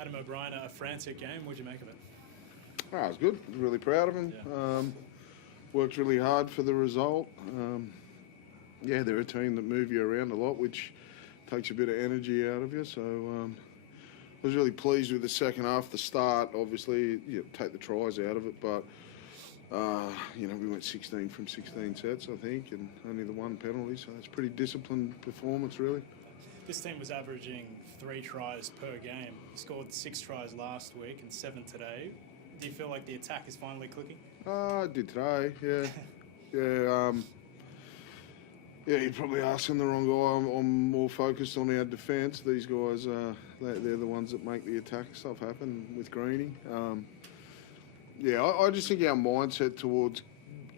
Adam O'Brien, a frantic game. What'd you make of it? Ah, it was good. Really proud of him. Yeah. Worked really hard for the result. They're a team that move you around a lot, which takes a bit of energy out of you. So I was really pleased with the second half. The start, obviously, you take the tries out of it, but we went 16 from 16 sets, I think, and only the one penalty. So it's pretty disciplined performance, really. This team was averaging 3 tries per game. You scored 6 tries last week and 7 today. Do you feel like the attack is finally clicking? I did today, yeah. You're probably asking the wrong guy. I'm more focused on our defence. These guys, they're the ones that make the attack stuff happen with Greeny. I just think our mindset towards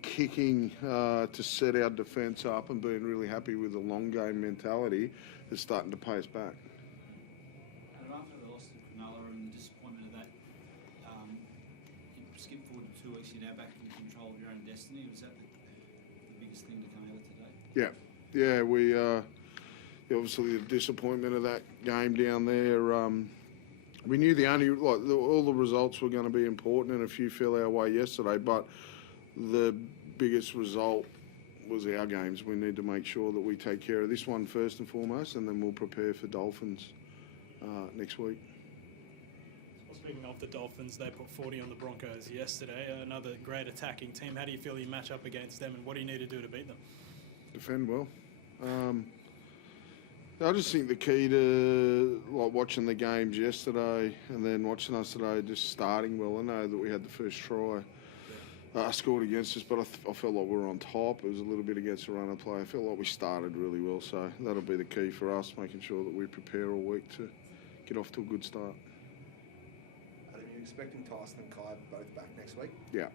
kicking to set our defence up and being really happy with the long game mentality is starting to pay us back. And after the loss to Cronulla and the disappointment of that, you skipped forward to 2 weeks, you're now back in control of your own destiny. Was that the biggest thing to come out of today? Yeah, we obviously the disappointment of that game down there. We knew all the results were going to be important, and a few fell our way yesterday. But the biggest result was our games. We need to make sure that we take care of this one first and foremost, and then we'll prepare for Dolphins next week. Well, speaking of the Dolphins, they put 40 on the Broncos yesterday. Another great attacking team. How do you feel you match up against them, and what do you need to do to beat them? Defend well. I just think the key to watching the games yesterday and then watching us today, just starting well. I know that we had the first try scored against us, but I felt like we were on top. It was a little bit against the run of play. I felt like we started really well, so that'll be the key for us, making sure that we prepare all week to get off to a good start. Adam, are you expecting Tyson and Kai both back next week? Yeah.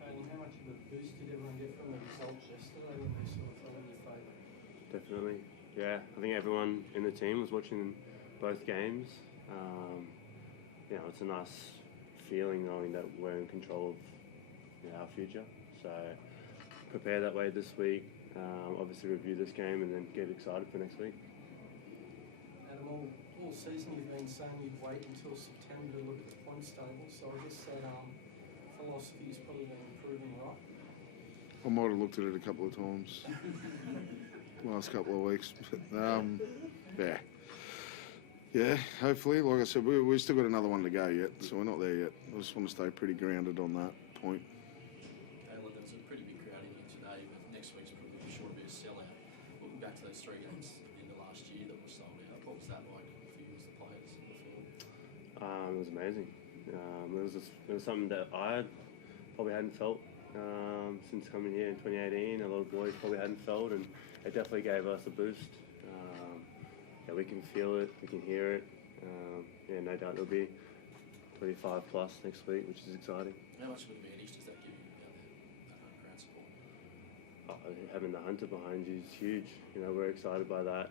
How much of a boost did everyone get from the results yesterday when they sort of fell in your favour? Definitely, yeah. I think everyone in the team was watching both games. It's a nice feeling knowing that we're in control of our future. So prepare that way this week. Obviously review this game and then get excited for next week. Adam, all season you've been saying you'd wait until September to look at the points table. So I guess that philosophy has probably been improving, right? I might have looked at it a couple of times last couple of weeks. Yeah, hopefully. Like I said, we've still got another one to go yet, so we're not there yet. I just want to stay pretty grounded on that point. Caleb, there was a pretty big crowd in here today, but next week's probably sure to be a sellout. Looking back to those 3 games at the end of last year that were sold out, what was that like for you as the players on the field? It was amazing. It was something that I probably hadn't felt since coming here in 2018. A lot of boys probably hadn't felt, and it definitely gave us a boost. We can feel it, we can hear it. No doubt there'll be 25 plus next week, which is exciting. How much of an advantage does that give you about that home crowd support? Having the Hunter behind you is huge. We're excited by that.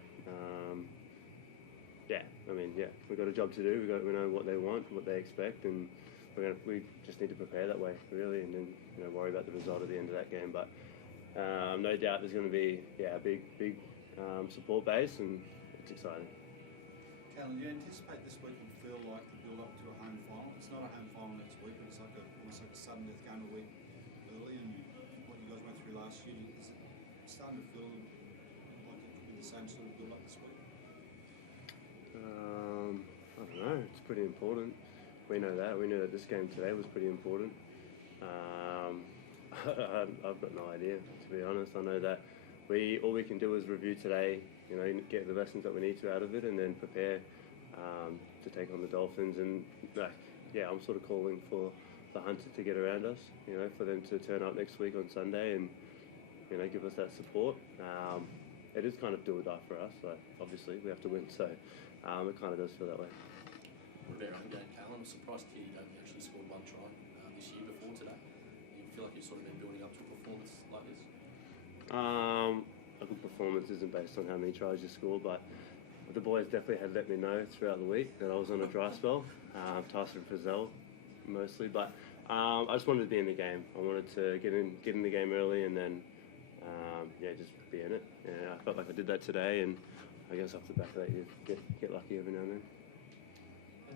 We've got a job to do. We know what they want, what they expect, and we just need to prepare that way, really, and then worry about the result at the end of that game. But no doubt there's going to be a big support base, and it's exciting. Callan, do you anticipate this week will feel like the build-up to a home final? It's not a home final next week, but it's almost like a sudden death game a week early, and what you guys went through last year, is it starting to feel like it could be the same sort of build-up this week? I don't know. It's pretty important. We know that. We knew that this game today was pretty important. I've got no idea, to be honest. I know that all we can do is review today, get the lessons that we need to out of it, and then prepare to take on the Dolphins. And I'm sort of calling for the Hunter to get around us, for them to turn up next week on Sunday and give us that support. It is kind of do or die for us, so obviously we have to win. So it kind of does feel that way. What about your own game, Callan? I'm surprised to hear you only actually scored 1 try this year before today. Do you feel like you've sort of been building up to a performance like this? A good performance isn't based on how many tries you score, but the boys definitely had let me know throughout the week that I was on a dry spell. Tyson Frizzell mostly, but I just wanted to be in the game. I wanted to get in the game early and then just be in it. I felt like I did that today, and I guess off the back of that, you get lucky every now and then.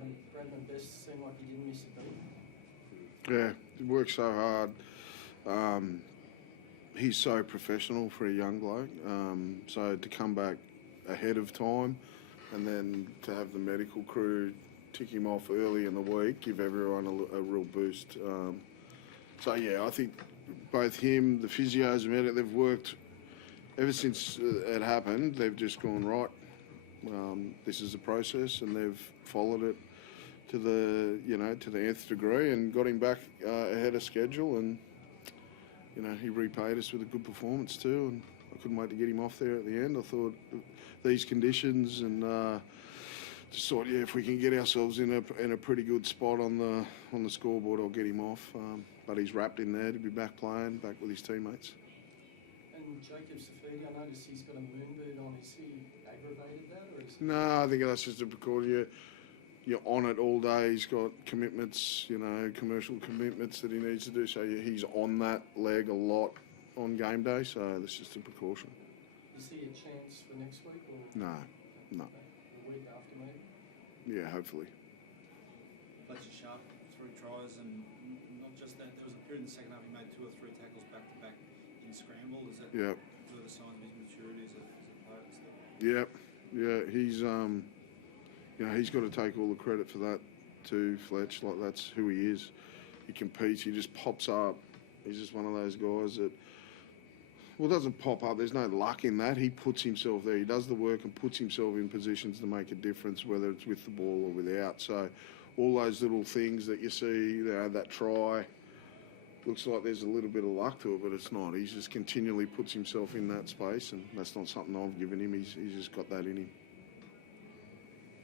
And Brendan Best seemed like he didn't miss a beat. Yeah, he works so hard. He's so professional for a young bloke. So to come back ahead of time and then to have the medical crew tick him off early in the week, give everyone a real boost. So yeah, I think both him, the physios, the medic, they've worked ever since it happened. They've just gone right. This is a process, and they've followed it to the nth degree, and got him back ahead of schedule. And he repaid us with a good performance too. And I couldn't wait to get him off there at the end. I thought these conditions and just thought, yeah, if we can get ourselves in a pretty good spot on the scoreboard, I'll get him off. But he's wrapped in there to be back playing, back with his teammates. And Jacob Safidi, I noticed he's got a moon boot on. Is he aggravated that, or is No, I think that's just a precaution. You're on it all day. He's got commitments, commercial commitments that he needs to do. So he's on that leg a lot on game day. So that's just a precaution. is he a chance for next week, or No. the week after maybe? Yeah, hopefully. Fletcher Sharp, 3 tries, and not just that. There was a period in the second half he made 2 or 3 tackles back to back in scramble. Is that Yeah. sort of a sign of his maturity as a player? Yep. Yeah, he's got to take all the credit for that too, Fletch. Like, that's who he is. He competes. He just pops up. He's just one of those guys that, doesn't pop up. There's no luck in that. He puts himself there. He does the work and puts himself in positions to make a difference, whether it's with the ball or without. So all those little things that you see, that try, looks like there's a little bit of luck to it, but it's not. He's just continually puts himself in that space, and that's not something I've given him. He's just got that in him.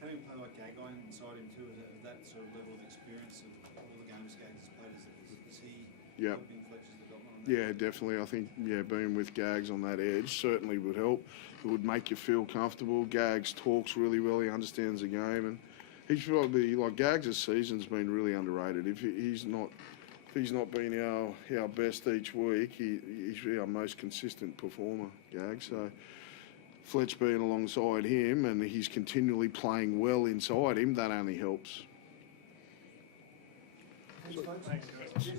Having a player like Gagai inside him too, is that sort of level of experience of all the games Gags has played, is he Yeah. helping Fletcher's development on that? Yeah, definitely. I think, being with Gags on that edge certainly would help. It would make you feel comfortable. Gags talks really well. He understands the game, and he's probably, like, Gags' season's been really underrated. If he's not been our best each week, he's our most consistent performer, Gags. So Fletch being alongside him and he's continually playing well inside him, that only helps. Thanks, folks. Thanks, guys.